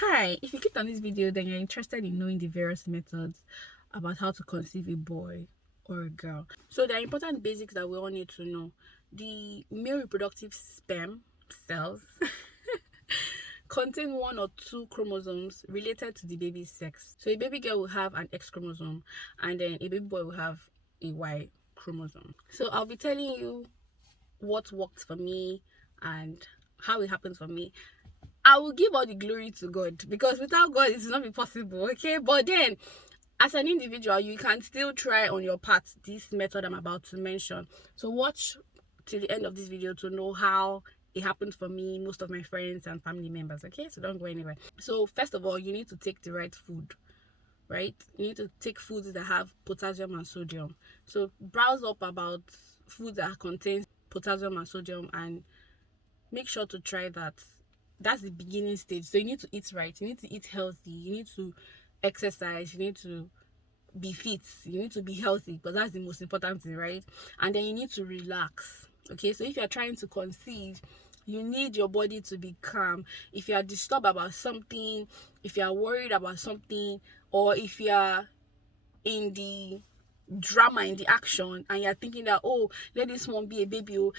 Hi, if you clicked on this video, then you're interested in knowing the various methods about how to conceive a boy or a girl. So there are important basics that we all need to know. The male reproductive sperm cells contain one or two chromosomes related to the baby's sex. So a baby girl will have an X chromosome and then a baby boy will have a Y chromosome. So I'll be telling you what worked for me and how it happens for me. I will give all the glory to God because without God, it will not be possible. Okay, but then as an individual, you can still try on your part this method I'm about to mention. So watch till the end of this video to know how it happened for me, most of my friends and family members. Okay, so don't go anywhere. So first of all, you need to take the right food. Right, you need to take foods that have potassium and sodium. So browse up about foods that contain potassium and sodium and make sure to try that. That's the beginning stage. So you need to eat right, you need to eat healthy, you need to exercise, you need to be fit, you need to be healthy because that's the most important thing, right? And then you need to relax. Okay, so if you're trying to conceive, you need your body to be calm. If you are disturbed about something, if you are worried about something, or if you are in the drama, in the action, and you're thinking that, oh, let this one be a baby, oh,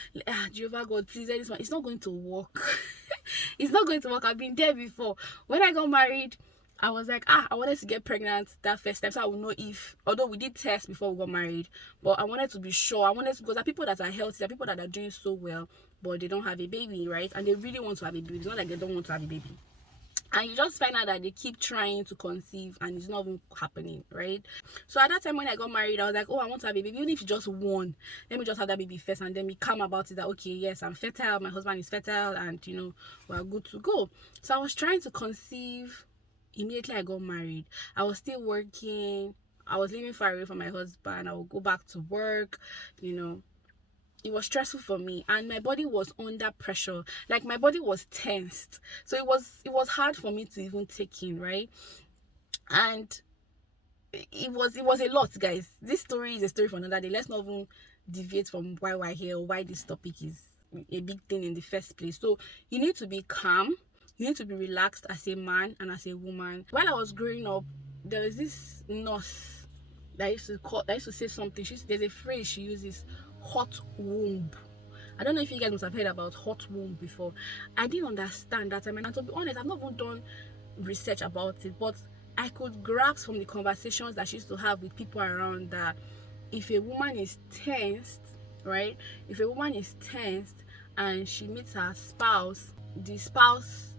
Jehovah God, please let this one, it's not going to work. It's not going to work. I've been there before. When I got married, I was like, I wanted to get pregnant that first time so I would know if, although we did test before we got married, but I wanted to be sure. I wanted to, because there are people that are healthy, there are people that are doing so well, but they don't have a baby, right? And they really want to have a baby. It's not like they don't want to have a baby, and you just find out that they keep trying to conceive and it's not even happening, right? So at that time when I got married, I was like, oh, I want to have a baby. Even if you just one, let me just have that baby first and then be calm about it, that okay, yes, I'm fertile, my husband is fertile, and we're good to go. So I was trying to conceive immediately I got married. I was still working, I was living far away from my husband, I would go back to work, you know it was stressful for me, and my body was under pressure. Like, my body was tensed, so it was hard for me to even take in, right? And it was a lot, guys. This story is a story for another day. Let's not even deviate from why we're here or why this topic is a big thing in the first place. So you need to be calm, you need to be relaxed as a man and as a woman. While I was growing up, there was this nurse that used to say something. There's a phrase she uses: hot womb. I don't know if you guys must have heard about hot womb before. I didn't understand that time, and to be honest, I've not even done research about it, but I could grasp from the conversations that she used to have with people around that if a woman is tensed, right? If a woman is tensed and she meets her spouse, the spouse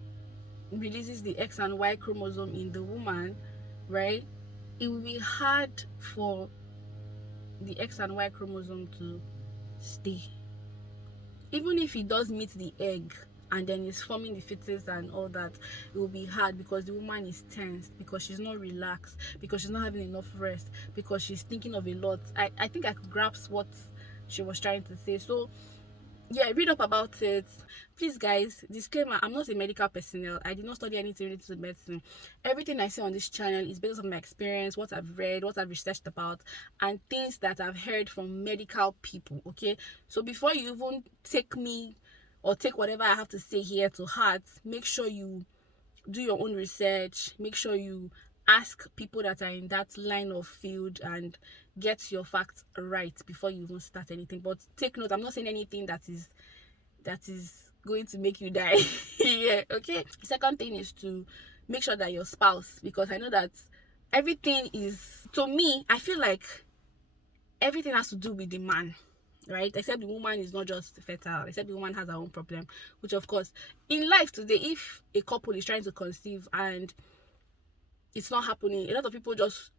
releases the X and Y chromosome in the woman, right? It will be hard for the X and Y chromosome to stay. Even if it does meet the egg and then it's forming the fetus and all that, it will be hard because the woman is tensed, because she's not relaxed, because she's not having enough rest, because she's thinking of a lot. I think I could grasp what she was trying to say. So yeah, read up about it. Please, guys, disclaimer: I'm not a medical personnel. I did not study anything related to medicine. Everything I say on this channel is based on my experience, what I've read, what I've researched about, and things that I've heard from medical people. Okay, so before you even take me or take whatever I have to say here to heart, make sure you do your own research. Make sure you ask people that are in that line of field and get your facts right before you even start anything. But take note, I'm not saying anything that is going to make you die. Yeah, okay. The second thing is to make sure that your spouse, because I know that everything is, to me, I feel like everything has to do with the man, right? Except the woman is not just fertile, except the woman has her own problem, which of course, in life today, if a couple is trying to conceive and it's not happening, a lot of people just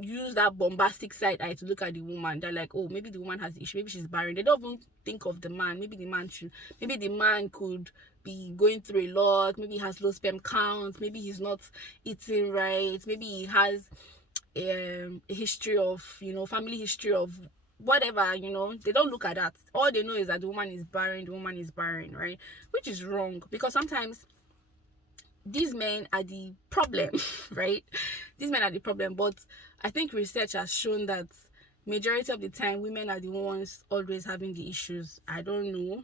use that bombastic side eye to look at the woman. They're like, oh, maybe the woman has the issue, maybe she's barren. They don't even think of the man. Maybe the man could be going through a lot. Maybe he has low sperm count, maybe he's not eating right, maybe he has a history of, family history of whatever. They don't look at that. All they know is that the woman is barren, right? Which is wrong, because sometimes these men are the problem. Right? These men are the problem. But I think research has shown that majority of the time women are the ones always having the issues. I don't know,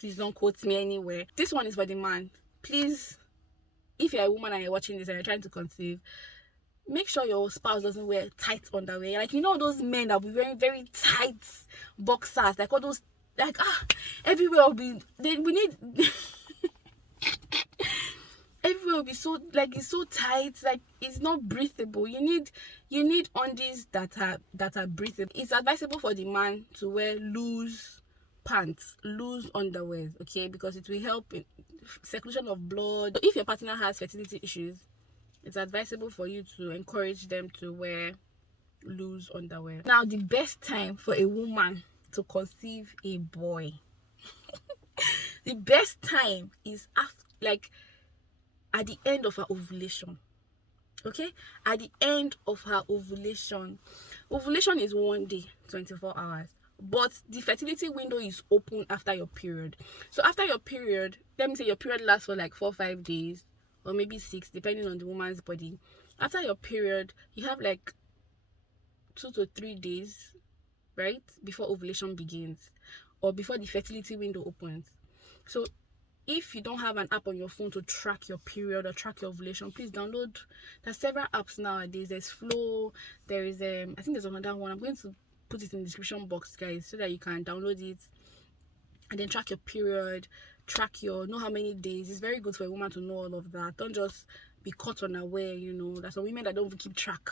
please don't quote me anywhere. This one is for the man. Please, if you're a woman and you're watching this and you're trying to conceive, make sure your spouse doesn't wear tight underwear. Like, you know, those men that will be wearing very tight boxers, like all those, like, everywhere will be, we need everywhere will be so, like, it's so tight, like it's not breathable. You need undies that are breathable. It's advisable for the man to wear loose pants, loose underwear, okay, because it will help in circulation of blood. If your partner has fertility issues, it's advisable for you to encourage them to wear loose underwear. Now, the best time for a woman to conceive a boy, the best time is after, like, at the end of her ovulation. Okay, at the end of her ovulation. Ovulation is 1 day, 24 hours, but the fertility window is open after your period. So after your period, let me say your period lasts for like 4 or 5 days, or maybe 6, depending on the woman's body. After your period, you have like 2 to 3 days, right, before ovulation begins, or before the fertility window opens. So if you don't have an app on your phone to track your period or track your ovulation, please download. There's several apps nowadays. There's Flow, there is I think there's another one. I'm going to put it in the description box, guys, so that you can download it and then track your period, know how many days. It's very good for a woman to know all of that. Don't just be caught unaware. You know, there's some women that don't even keep track.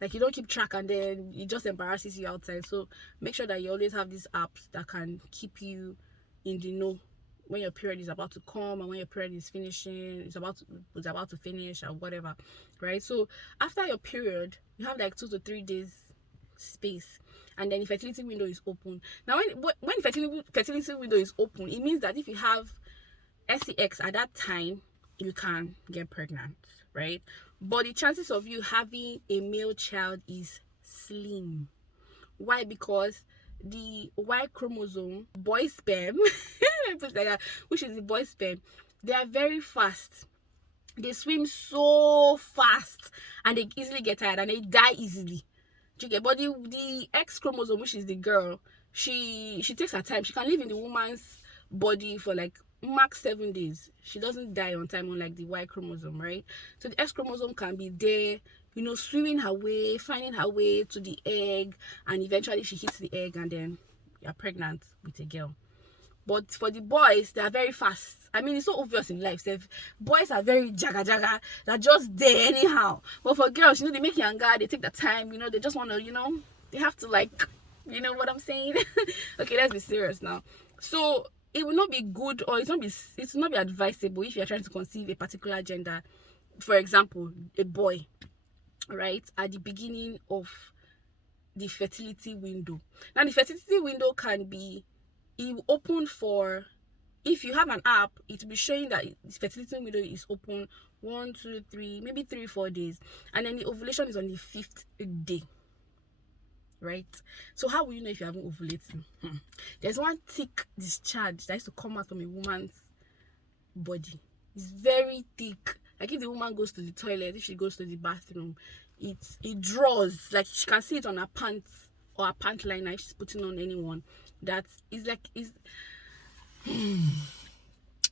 Like, you don't keep track and then it just embarrasses you outside. So make sure that you always have these apps that can keep you in the know when your period is about to come and when your period is finishing, it's about to finish or whatever, right? So after your period, you have like 2 to 3 days space, and then the fertility window is open. Now, when fertility window is open, it means that if you have sex at that time, you can get pregnant, right? But the chances of you having a male child is slim. Why? Because the Y chromosome, boy sperm, which is the boy sperm, they are very fast. They swim so fast and they easily get tired and they die easily. Do you get? But the X chromosome, which is the girl, she takes her time. She can live in the woman's body for like max 7 days. She doesn't die on time, unlike the Y chromosome, right? So the X chromosome can be there, you know, swimming her way, finding her way to the egg, and eventually she hits the egg and then you're pregnant with a girl. But for the boys, they are very fast. I mean, it's so obvious in life. Boys are very jaga. They're just there anyhow. But for girls, you know, they make younger, they take the time, you know, they just want to, you know, they have to, like, you know what I'm saying? Okay, let's be serious now. So it will not be good, or it will not be advisable if you're trying to conceive a particular gender. For example, a boy, right, at the beginning of the fertility window. Now, the fertility window can be open for, if you have an app, it will be showing that the fertility window is open 1, 2, 3, maybe 3, 4 days, and then the ovulation is on the 5th day, right? So how will you know if you haven't ovulated? There's one thick discharge that used to come out from a woman's body. It's very thick. Like, if the woman goes to the toilet, if she goes to the bathroom, it draws, like she can see it on her pants or her pant liner if she's putting on anyone. That is like, is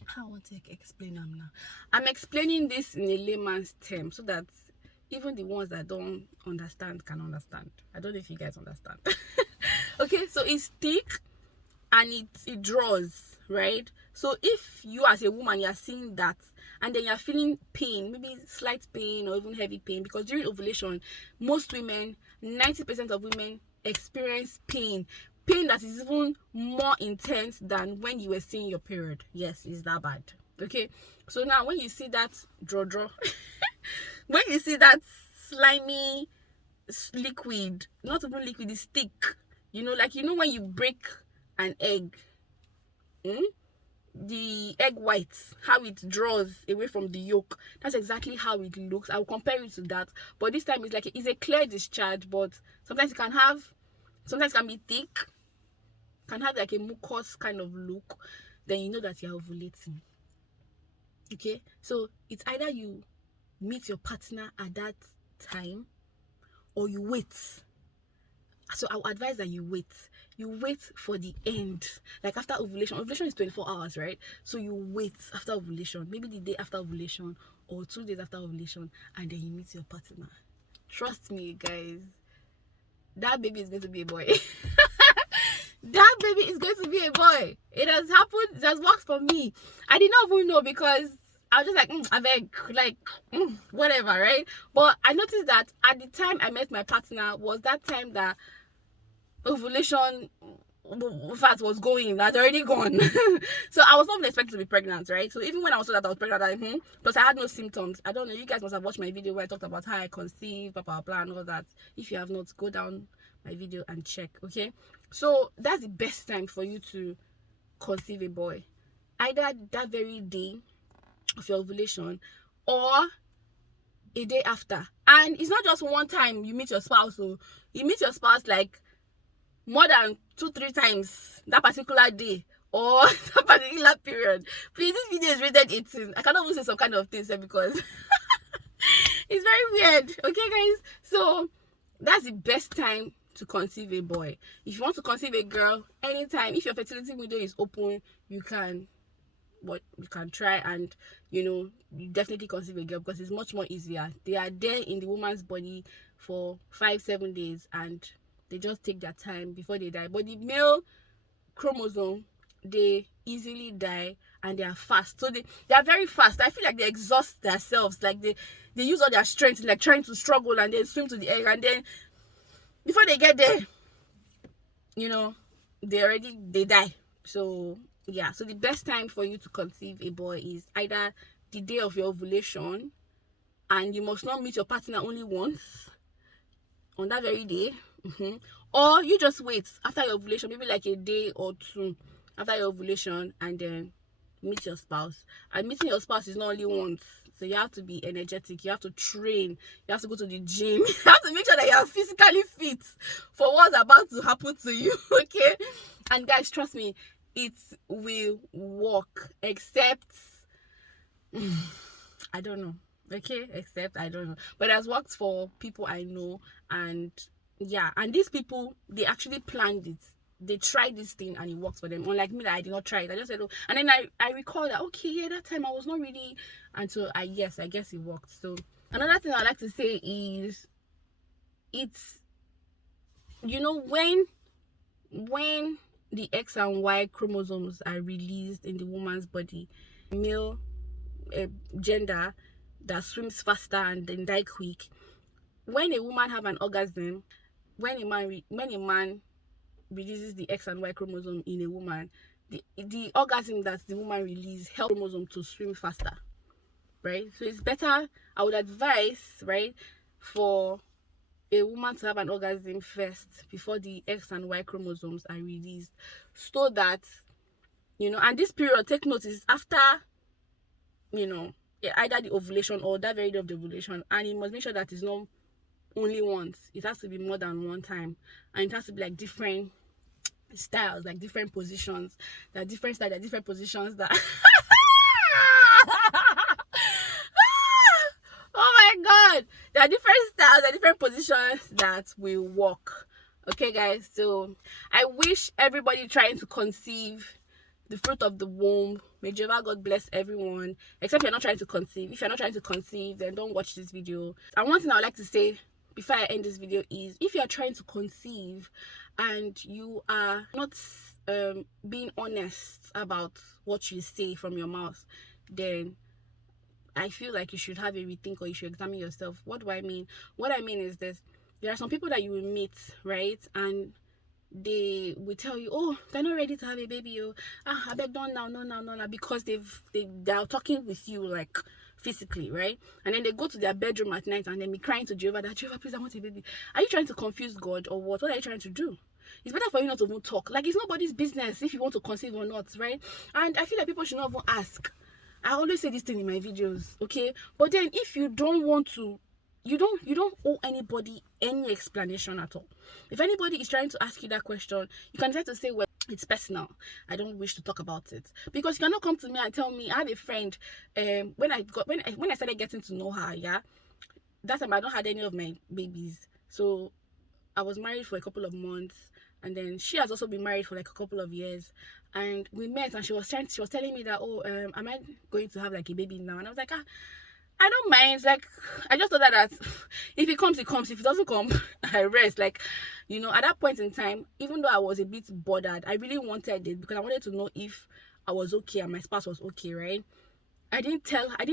how I want to explain them now. I'm explaining this in a layman's term so that even the ones that don't understand can understand. I don't know if you guys understand. Okay, so it's thick and it draws, right? So if you as a woman, you're seeing that and then you're feeling pain, maybe slight pain or even heavy pain, because during ovulation, most women, 90% of women experience pain that is even more intense than when you were seeing your period. Yes, it's that bad. Okay, so now when you see that draw when you see that slimy liquid, not even liquid, it's thick, you know, like, you know, when you break an egg, the egg white, how it draws away from the yolk, that's exactly how it looks. I'll compare it to that, but this time it's a clear discharge, but sometimes it can be thick, can have like a mucus kind of look. Then you know that you're ovulating. Okay, so it's either you meet your partner at that time or you wait. So I would advise that you wait for the end, like after ovulation is 24 hours, right? So you wait after ovulation, maybe the day after ovulation or 2 days after ovulation, and then you meet your partner. Trust me, guys, that baby is going to be a boy. That baby is going to be a boy. It has happened. It has worked for me. I did not even know, because I was just like, I beg, like, whatever, right? But I noticed that at the time I met my partner was that time that ovulation fat was going, that's already gone. So I was not even expecting to be pregnant, right? So even when I was told that I was pregnant, because I had no symptoms. I don't know, you guys must have watched my video where I talked about how I conceived, blah blah blah, and all that. If you have not, go down my video and check. Okay, so that's the best time for you to conceive a boy, either that very day of your ovulation or a day after. And it's not just one time you meet your spouse, so you meet your spouse like more than 2-3 times that particular day or that particular period. Please, this video is rated 18. I cannot even say some kind of things because it's very weird. Okay, guys, so that's the best time to conceive a boy. If you want to conceive a girl, anytime, if your fertility window is open, you can, but you can try, and you definitely conceive a girl, because it's much more easier. They are there in the woman's body for 5-7 days, and they just take their time before they die. But the male chromosome, they easily die, and they are fast. So they are very fast. I feel like they exhaust themselves, like they use all their strength, like trying to struggle and then swim to the egg, and then before they get there, they die. So yeah, so the best time for you to conceive a boy is either the day of your ovulation, and you must not meet your partner only once on that very day. Or you just wait after your ovulation, maybe like a day or 2 after your ovulation, and then meet your spouse. And meeting your spouse is not only once, so you have to be energetic, you have to train, you have to go to the gym, you have to make sure that you are physically fit for what's about to happen to you. Okay, and guys, trust me, it will work, except I don't know. Okay, except I don't know, but it has worked for people I know. And yeah, and these people, they actually planned it. They tried this thing and it worked for them, unlike me that I did not try it. I just said, oh, and then I recall that, okay, yeah, that time I was not really, and so I guess it worked. So another thing I like to say is, it's when the X and Y chromosomes are released in the woman's body, male gender that swims faster and then die quick. When a woman have an orgasm, when a man releases the X and Y chromosome in a woman, the orgasm that the woman releases helps chromosome to swim faster, right? So it's better, I would advise, right, for a woman to have an orgasm first before the X and Y chromosomes are released, so that and this period, take note, is after either the ovulation or that very day of the ovulation, and you must make sure that it's not only once. It has to be more than one time, and it has to be like different styles, like different positions. There are different styles, there are different positions that oh my god, there are different styles, there are different positions that will work. Okay, guys, so I wish everybody trying to conceive the fruit of the womb, may Jehovah God bless everyone, except you're not trying to conceive. If you're not trying to conceive, then don't watch this video. And one thing I would like to say before I end this video is, if you are trying to conceive and you are not being honest about what you say from your mouth, then I feel like you should have a rethink, or you should examine yourself. What do I mean? What I mean is this: there are some people that you will meet, right, and they will tell you, oh, they're not ready to have a baby, I beg, don't now, no now, no now, because they're talking with you like physically, right? And then they go to their bedroom at night and then be crying to Jehovah that, Jehovah, please, I want a baby. Are you trying to confuse God, or what are you trying to do? It's better for you not to even talk. Like, it's nobody's business if you want to conceive or not, right? And I feel like people should not even ask. I always say this thing in my videos, okay? But then if you don't want to, you don't owe anybody any explanation at all. If anybody is trying to ask you that question, you can try to say, well, it's personal, I don't wish to talk about it. Because you cannot come to me and tell me, I had a friend, when I started getting to know her, yeah, that time I don't had any of my babies. So I was married for a couple of months, and then she has also been married for like a couple of years, and we met, and she was telling me that, oh, am I going to have like a baby now? And I was like, I don't mind. Like, I just thought that if it comes, it comes. If it doesn't come, I rest. Like, you know, at that point in time, even though I was a bit bothered, I really wanted it because I wanted to know if I was okay and my spouse was okay, right? I didn't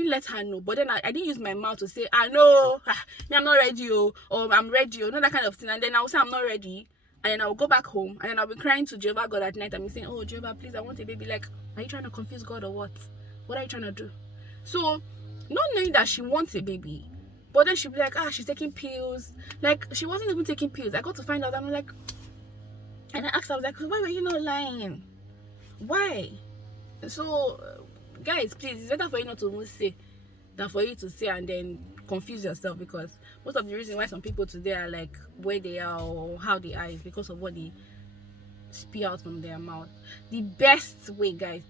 let her know, but then I didn't use my mouth to say, I know, me, I'm not ready, or I'm ready, or that kind of thing. And then I'll say, I'm not ready. And then I'll go back home and then I'll be crying to Jehovah God at night and be saying, oh, Jehovah, please, I want a baby. Like, are you trying to confuse God or what? What are you trying to do? So, not knowing that she wants a baby, but then she'll be like, she's taking pills. Like, she wasn't even taking pills. I got to find out, I'm like, and I asked her, I was like, why were you not lying? Why? So, guys, please, it's better for you not to even say than for you to say and then confuse yourself, because most of the reason why some people today are like where they are or how they are is because of what they spew out from their mouth. The best way, guys,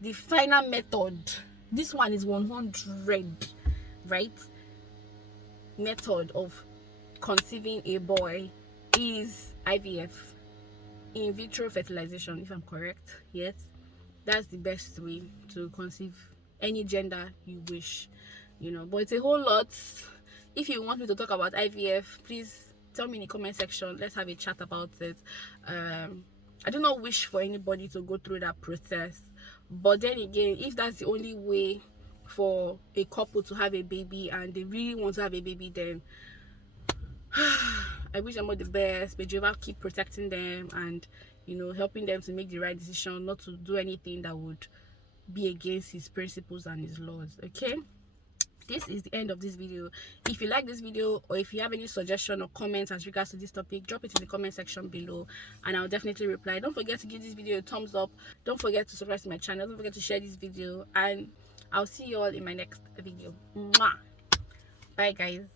the final method, this one is 100, right? Method of conceiving a boy is IVF, in vitro fertilization, if I'm correct. Yes, that's the best way to conceive any gender you wish, you know. But it's a whole lot. If you want me to talk about IVF, please tell me in the comment section. Let's have a chat about it. I do not wish for anybody to go through that process, but then again, if that's the only way for a couple to have a baby and they really want to have a baby, then I wish them all the best. May Jehovah keep protecting them and, you know, helping them to make the right decision, not to do anything that would be against his principles and his laws. Okay, this is the end of this video. If you like this video, or if you have any suggestion or comments as regards to this topic, drop it in the comment section below and I'll definitely reply. Don't forget to give this video a thumbs up. Don't forget to subscribe to my channel. Don't forget to share this video, and I'll see you all in my next video. Mwah. Bye, guys.